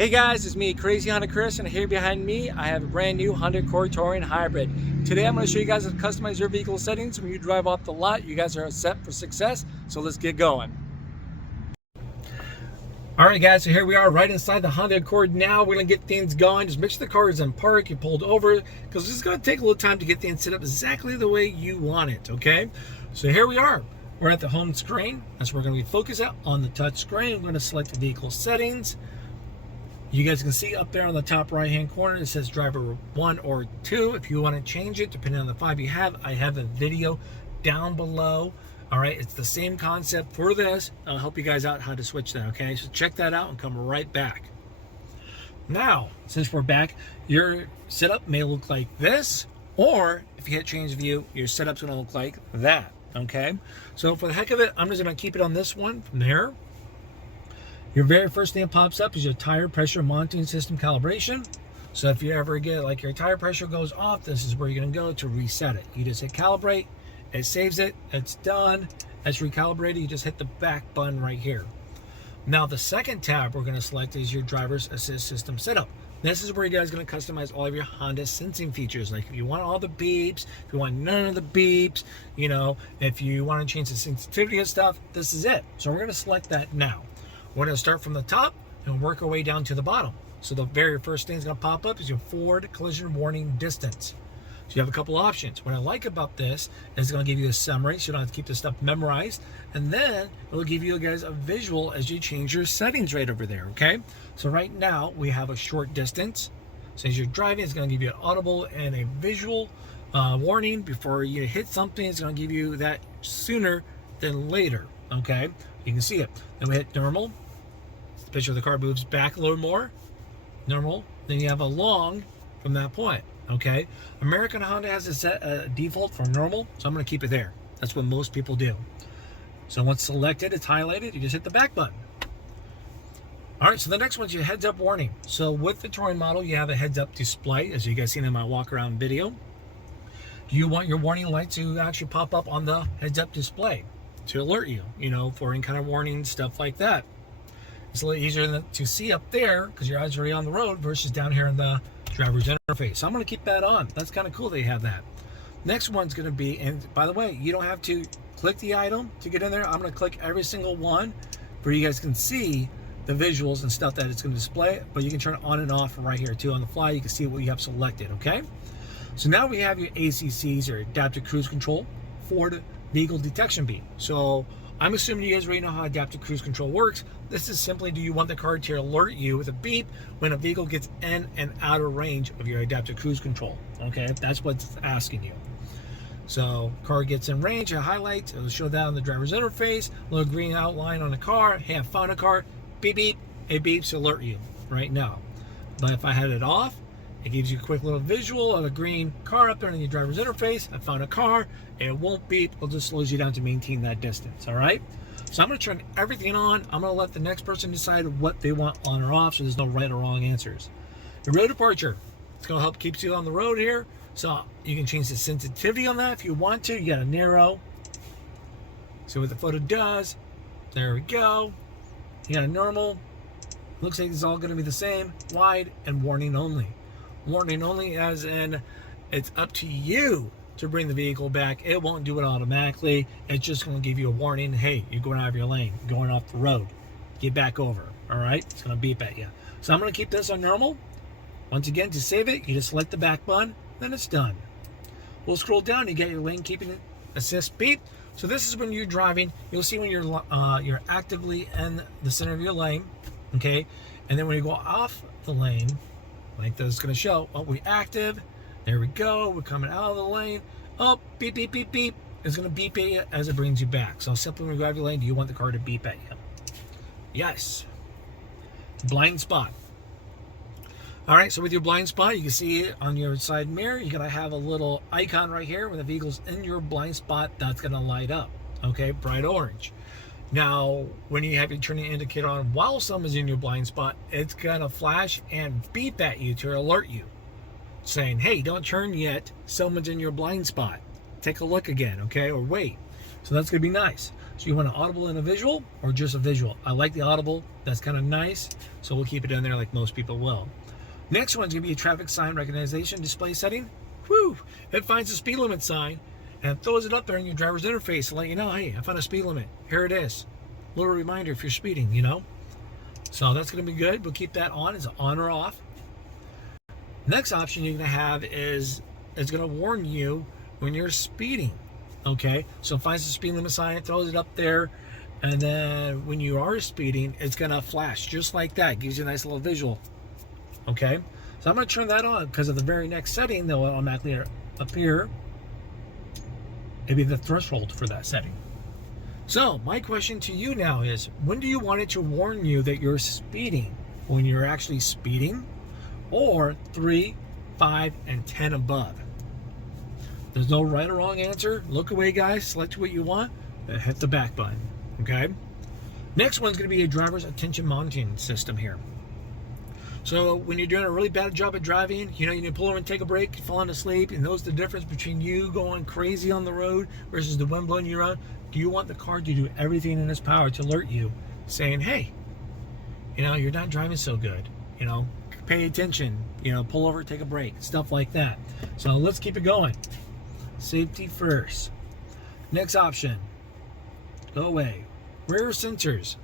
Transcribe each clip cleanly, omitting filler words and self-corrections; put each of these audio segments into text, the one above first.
Hey guys, it's me, Crazy Honda Chris, and here behind me, I have a brand new Honda Accord Touring Hybrid. Today I'm going to show you guys how to customize your vehicle settings. When you drive off the lot, you guys are set for success, so let's get going. Alright guys, so here we are right inside the Honda Accord now. We're going to get things going. Just make sure the car is in park, you pulled over, because this is going to take a little time to get things set up exactly the way you want it, okay? So here we are. We're at the home screen. That's where we're going to be focused on the touch screen. I'm going to select the vehicle settings. You guys can see up there on the top right hand corner it says driver 1 or 2. If you want to change it depending on the 5 you have, I have a video down below. Alright, it's the same concept for this. I'll help you guys out how to switch that, okay? So check that out and come right back. Now, since we're back, your setup may look like this, or if you hit change view, your setup's going to look like that, okay? So for the heck of it, I'm just going to keep it on this one from there. Your very first thing that pops up is your tire pressure monitoring system calibration. So if you ever get like your tire pressure goes off, this is where you're going to go to reset it. You just hit calibrate, it saves it, it's done, it's recalibrated. You just hit the back button right here. Now the second tab we're going to select is your driver's assist system setup. This is where you guys are going to customize all of your Honda sensing features. Like if you want all the beeps, if you want none of the beeps, you know, if you want to change the sensitivity of stuff, this is it. So we're going to select that now. We're going to start from the top and work our way down to the bottom. So the very first thing that's going to pop up is your forward collision warning distance. So you have a couple options. What I like about this is it's going to give you a summary, so you don't have to keep this stuff memorized. And then it will give you guys a visual as you change your settings right over there, okay? So right now we have a short distance. So as you're driving, it's going to give you an audible and a visual warning before you hit something. It's going to give you that sooner than later, okay? You can see it. Then we hit normal. The picture of the car moves back a little more. Normal. Then you have a long from that point. Okay. American Honda has a set default for normal, so I'm going to keep it there. That's what most people do. So once selected, it's highlighted. You just hit the back button. All right. So the next one's your heads-up warning. So with the Touring model, you have a heads-up display, as you guys seen in my walk-around video. You want your warning light to actually pop up on the heads-up display to alert you, you know, for any kind of warning, stuff like that. It's a little easier to see up there because your eyes are already on the road versus down here in the driver's interface. So I'm going to keep that on. That's kind of cool they have that. Next one's going to be, and by the way, you don't have to click the item to get in there. I'm going to click every single one where you guys can see the visuals and stuff that it's going to display, but you can turn it on and off right here too on the fly. You can see what you have selected, okay? So now we have your ACCs, or adaptive cruise control, forward vehicle detection beam. So I'm assuming you guys already know how adaptive cruise control works. This is simply, do you want the car to alert you with a beep when a vehicle gets in and out of range of your adaptive cruise control? Okay, that's what it's asking you. So car gets in range, it highlights, it'll show that on the driver's interface, little green outline on the car. Hey, I found a car, beep beep, it beeps to alert you right now. But if I had it off, it gives you a quick little visual of a green car up there on your driver's interface. I found a car. It won't beep. It just slows you down to maintain that distance. All right. So I'm going to turn everything on. I'm going to let the next person decide what they want on or off, so there's no right or wrong answers. The road departure. It's going to help keep you on the road here. So you can change the sensitivity on that if you want to. You got a narrow. See what the photo does. There we go. You got a normal. Looks like it's all going to be the same. Wide and warning only. Warning only as in it's up to you to bring the vehicle back. It won't do it automatically. It's just going to give you a warning. Hey, you're going out of your lane, going off the road. Get back over. All right. It's going to beep at you. So I'm going to keep this on normal. Once again, to save it, you just select the back button, then it's done. We'll scroll down. You get your lane keeping assist beep. So this is when you're driving. You'll see when you're actively in the center of your lane. Okay. And then when you go off the lane, like this is going to show, oh, we're active. There we go. We're coming out of the lane. Oh, beep, beep, beep, beep. It's going to beep at you as it brings you back. So simply when you grab your lane, do you want the car to beep at you? Yes. Blind spot. All right, so with your blind spot, you can see it on your side mirror. You're going to have a little icon right here when the vehicle's in your blind spot. That's going to light up. Okay, bright orange. Now, when you have your turning indicator on while someone's in your blind spot, it's going to flash and beep at you to alert you, saying, hey, don't turn yet. Someone's in your blind spot. Take a look again, okay? Or wait. So that's going to be nice. So you want an audible and a visual, or just a visual? I like the audible. That's kind of nice. So we'll keep it in there like most people will. Next one's going to be a traffic sign recognition display setting. Whew! It finds a speed limit sign and throws it up there in your driver's interface to let you know, hey, I found a speed limit. Here it is. Little reminder if you're speeding, you know. So that's going to be good. We'll keep that on. Is it on or off? Next option you're going to have is it's going to warn you when you're speeding. Okay, so it finds the speed limit sign, throws it up there, and then when you are speeding, it's going to flash just like that. Gives you a nice little visual. Okay, so I'm going to turn that on because of the very next setting, they'll automatically appear. Maybe the threshold for that setting. So my question to you now is, when do you want it to warn you that you're speeding? When you're actually speeding, or 3, 5, and 10 above? There's no right or wrong answer. Look away, guys. Select what you want. And hit the back button. Okay. Next one's going to be a driver's attention monitoring system here. So when you're doing a really bad job at driving, you know, you need to pull over and take a break, falling asleep, and knows the difference between you going crazy on the road versus the wind blowing you around. Do you want the car to do everything in its power to alert you, saying, hey, you know, you're not driving so good, you know, pay attention, you know, pull over, take a break, stuff like that. So let's keep it going. Safety first. Next option, go away. Rear sensors.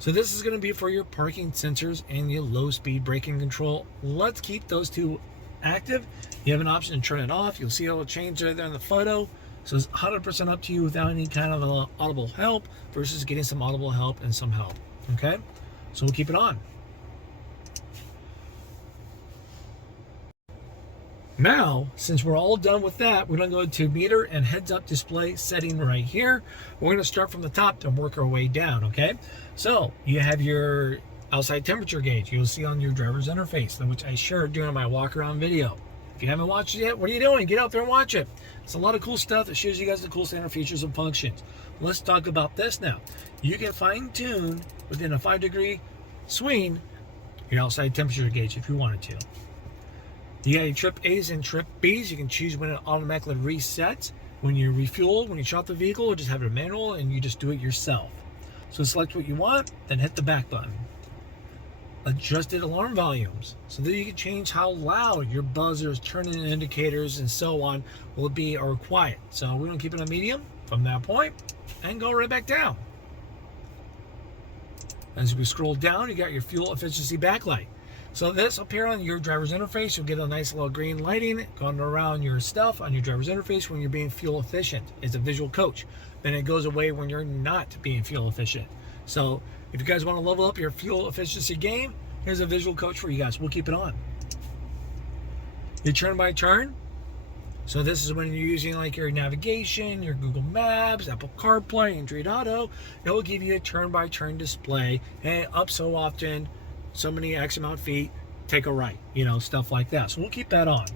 So this is going to be for your parking sensors and your low speed braking control. Let's keep those two active. You have an option to turn it off. You'll see it will change right there in the photo. So it's 100% up to you without any kind of audible help versus getting some audible help and some help. Okay, so we'll keep it on. Now, since we're all done with that, we're going to go to meter and heads-up display setting right here. We're going to start from the top and work our way down, okay? So, you have your outside temperature gauge. You'll see on your driver's interface, which I shared during my walk-around video. If you haven't watched it yet, what are you doing? Get out there and watch it. It's a lot of cool stuff that shows you guys the cool standard features and functions. Let's talk about this now. You can fine-tune within a 5-degree swing your outside temperature gauge if you wanted to. You got your trip A's and trip B's. You can choose when it automatically resets. When you refuel, when you shop the vehicle, or just have it manual and you just do it yourself. So select what you want, then hit the back button. Adjusted alarm volumes. So that you can change how loud your buzzers, turn-in indicators, and so on will be or quiet. So we're going to keep it on medium from that point and go right back down. As we scroll down, you got your fuel efficiency backlight. So this up here on your driver's interface, you'll get a nice little green lighting going around your stuff on your driver's interface when you're being fuel efficient. It's a visual coach. Then it goes away when you're not being fuel efficient. So if you guys want to level up your fuel efficiency game, here's a visual coach for you guys. We'll keep it on. Your turn by turn. So this is when you're using like your navigation, your Google Maps, Apple CarPlay, Android Auto. It will give you a turn by turn display. And up so often, so many X amount feet, take a right, you know, stuff like that. So we'll keep that on.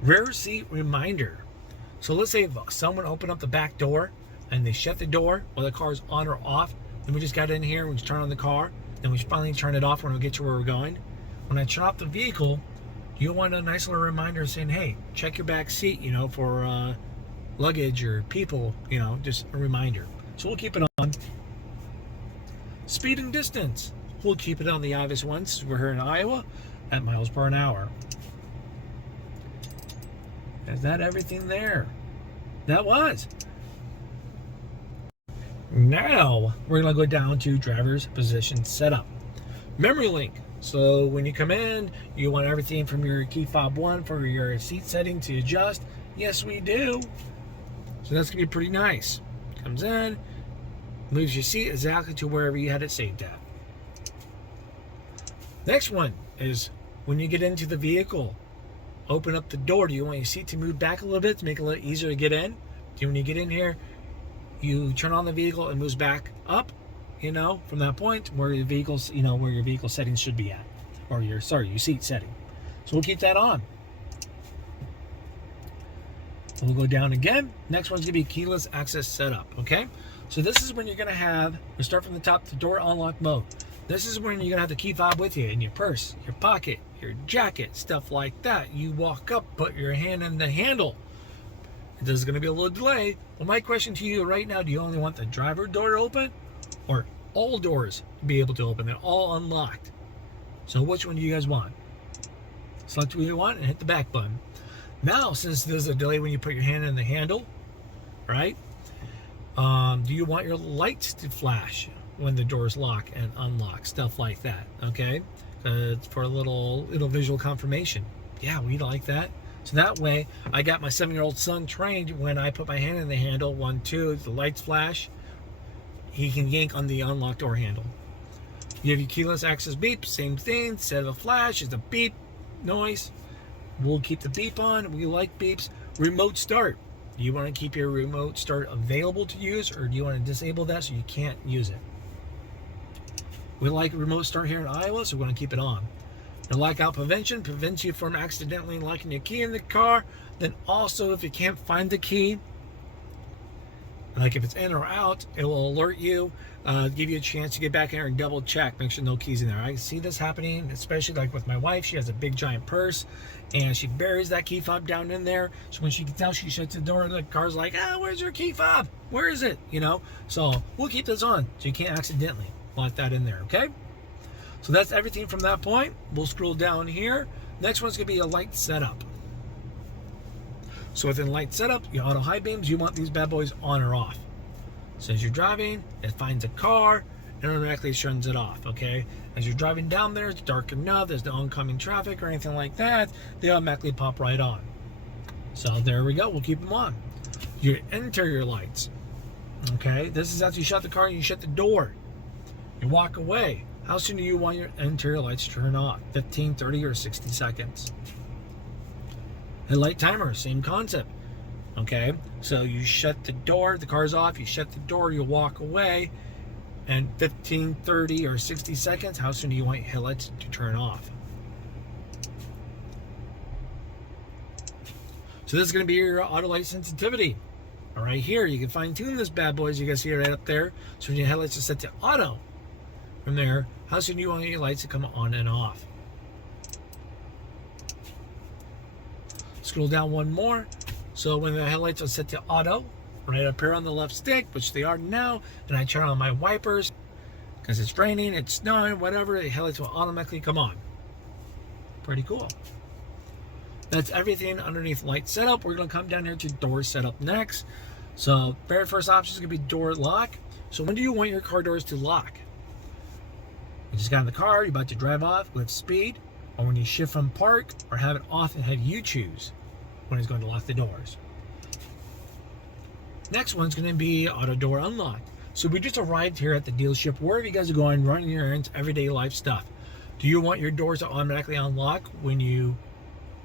Rear seat reminder. So let's say if someone opened up the back door and they shut the door while the car's on or off, then we just got in here, we just turn on the car, then we finally turn it off when we get to where we're going. When I turn off the vehicle, you want a nice little reminder saying, hey, check your back seat, you know, for luggage or people, you know, just a reminder. So we'll keep it on. Speed and distance. We'll keep it on the obvious ones. We're here in Iowa at miles per hour. Is that everything there? That was. Now we're going to go down to driver's position setup. Memory link. So when you come in, you want everything from your key fob 1 for your seat setting to adjust. Yes, we do. So that's going to be pretty nice. Comes in, moves your seat exactly to wherever you had it saved at. Next one is when you get into the vehicle, open up the door. Do you want your seat to move back a little bit to make it a little easier to get in? When you get in here, you turn on the vehicle and moves back up, you know, from that point where your vehicle's, you know, where your vehicle settings should be at, or your seat setting. So we'll keep that on. We'll go down again. Next one's gonna be keyless access setup. Okay, so this is when you're gonna have, we start from the top, the door unlock mode. This is when you're gonna have the key fob with you in your purse, your pocket, your jacket, stuff like that. You walk up, put your hand in the handle. There's going to be a little delay. Well, my question to you right now, do you only want the driver door to open or all doors to be able to open? They're all unlocked. So which one do you guys want? Select what you want and hit the back button. Now, since there's a delay when you put your hand in the handle, right? Do you want your lights to flash when the doors lock and unlock? Stuff like that, okay? For a little visual confirmation. Yeah, we like that. So that way, I got my 7-year-old son trained when I put my hand in the handle, 1, 2, the lights flash, he can yank on the unlocked door handle. You have your keyless access beep, same thing. Instead of a flash, it's a beep noise. We'll keep the beep on. We like beeps. Remote start. Do you want to keep your remote start available to use, or do you want to disable that so you can't use it? We like remote start here in Iowa, so we're going to keep it on. The lockout prevention prevents you from accidentally locking your key in the car. Then also, if you can't find the key, like if it's in or out, it will alert you, give you a chance to get back in there and double check, make sure no keys in there. I see this happening, especially like with my wife. She has a big giant purse and she buries that key fob down in there. So when she can tell, she shuts the door, the car's like, where's your key fob? Where is it? You know, so we'll keep this on so you can't accidentally lock that in there, okay? So that's everything from that point. We'll scroll down here. Next one's gonna be a light setup. So within light setup, your auto high beams, you want these bad boys on or off. So as you're driving, it finds a car and automatically turns it off, okay? As you're driving down there, it's dark enough, there's no oncoming traffic or anything like that, they automatically pop right on. So there we go, we'll keep them on. Your interior lights, okay? This is after you shut the car and you shut the door. You walk away. How soon do you want your interior lights to turn off? 15, 30, or 60 seconds? Headlight timer, same concept. Okay, so you shut the door, the car's off, you shut the door, you walk away, and 15, 30, or 60 seconds, how soon do you want your headlights to turn off? So this is going to be your auto light sensitivity. All right, here, you can fine tune this bad boy, as you guys see right up there. So when your headlights are set to auto, from there, how soon do you want your lights to come on and off? Scroll down one more. So when the headlights are set to auto, right up here on the left stick, which they are now, and I turn on my wipers, because it's raining, it's snowing, whatever, the headlights will automatically come on. Pretty cool. That's everything underneath light setup. We're going to come down here to door setup next. So very first option is going to be door lock. So when do you want your car doors to lock? You just got in the car, you're about to drive off with speed, or when you shift from park, or have it off and have you choose when it's going to lock the doors. Next one's going to be auto door unlock. So we just arrived here at the dealership, wherever you guys are going, running your errands, everyday life stuff. Do you want your doors to automatically unlock when you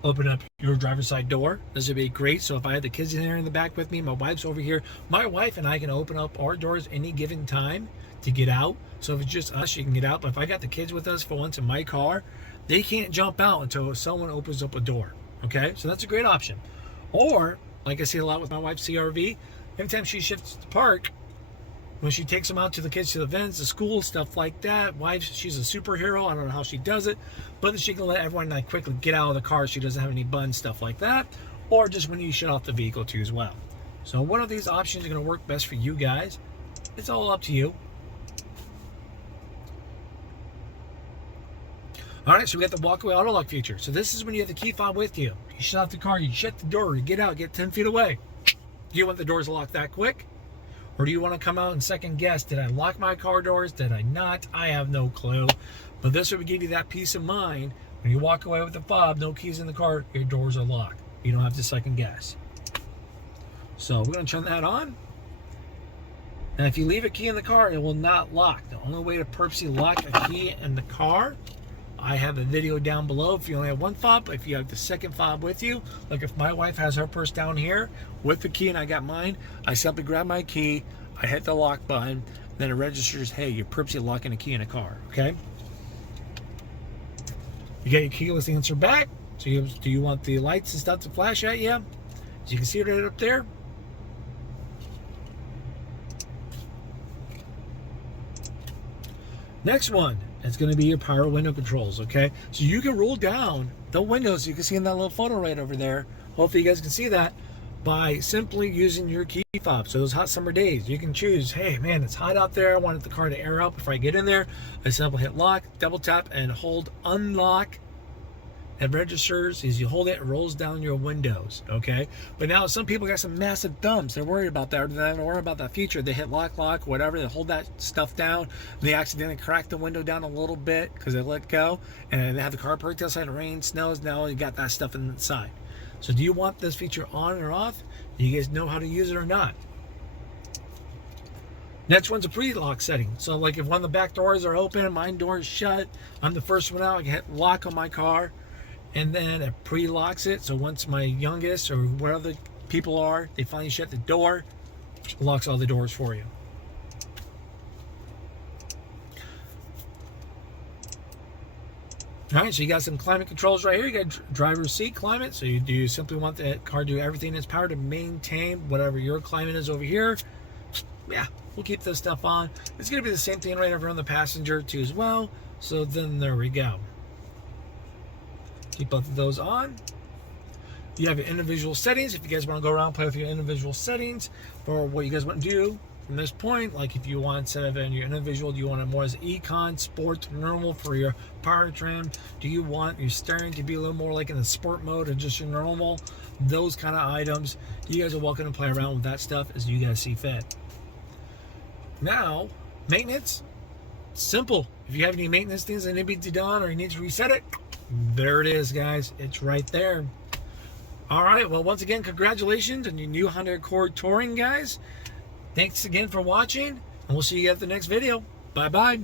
open up your driver's side door? This would be great. So if I had the kids in there in the back with me, my wife's over here, my wife and I can open up our doors any given time to get out. So if it's just us, you can get out. But if I got the kids with us for once in my car, they can't jump out until someone opens up a door. Okay, so that's a great option. Or, like I see a lot with my wife's CRV, every time she shifts to park, when she takes them out to the kids to the events, the school, stuff like that, wife, she's a superhero. I don't know how she does it, but she can let everyone like quickly get out of the car. She doesn't have any buttons, stuff like that. Or just when you shut off the vehicle too as well. So one of these options are going to work best for you guys. It's all up to you. All right, so we got the walkaway auto lock feature. So this is when you have the key fob with you. You shut off the car, you shut the door, you get out, get 10 feet away. Do you want the doors locked that quick? Or do you want to come out and second guess, did I lock my car doors? Did I not? I have no clue. But this would give you that peace of mind. When you walk away with the fob, no keys in the car, your doors are locked. You don't have to second guess. So we're going to turn that on. And if you leave a key in the car, it will not lock. The only way to purposely lock a key in the car, I have a video down below if you only have one fob. If you have the second fob with you, like if my wife has her purse down here with the key and I got mine, I simply grab my key, I hit the lock button, then it registers, hey, you're purposely locking a key in a car, okay? You get your keyless answer back. So do you want the lights and stuff to flash at you? As you can see it right up there. Next one. It's going to be your power window controls, okay? So you can roll down the windows. You can see in that little photo right over there. Hopefully you guys can see that. by simply using your key fob. So those hot summer days, you can choose, hey man, it's hot out there, I want the car to air out before I get in there. I simply hit lock, double tap, and hold unlock. It registers. As you hold it, it rolls down your windows, okay? But now some people got some massive thumbs. They're worried about that. They're not worried about that feature. They hit lock, whatever. They hold that stuff down. They accidentally crack the window down a little bit because they let go. And they have the car parked outside. It rains, snows. Now you got that stuff inside. So do you want this feature on or off? Do you guys know how to use it or not? Next one's a pre-lock setting. So like if one of the back doors are open, mine door is shut, I'm the first one out, I can hit lock on my car. And then it pre-locks it, so once my youngest or where other people are, they finally shut the door, it locks all the doors for you. All right, so you got some climate controls right here. You got driver's seat climate, so you simply want the car to do everything in its power to maintain whatever your climate is over here. Yeah, we'll keep this stuff on. It's gonna be the same thing right over on the passenger too as well. So then there we go. Keep both of those on. You have your individual settings. If you guys want to go around and play with your individual settings for what you guys want to do from this point, like if you want, instead of in your individual, do you want it more as econ, sport, normal for your power trim? Do you want your steering to be a little more like in the sport mode or just your normal? Those kind of items. You guys are welcome to play around with that stuff as you guys see fit. Now, maintenance, simple. If you have any maintenance things that need to be done or you need to reset it, there it is, guys. It's right there. All right. Well, once again, congratulations on your new Honda Accord Touring, guys. Thanks again for watching, and we'll see you at the next video. Bye-bye.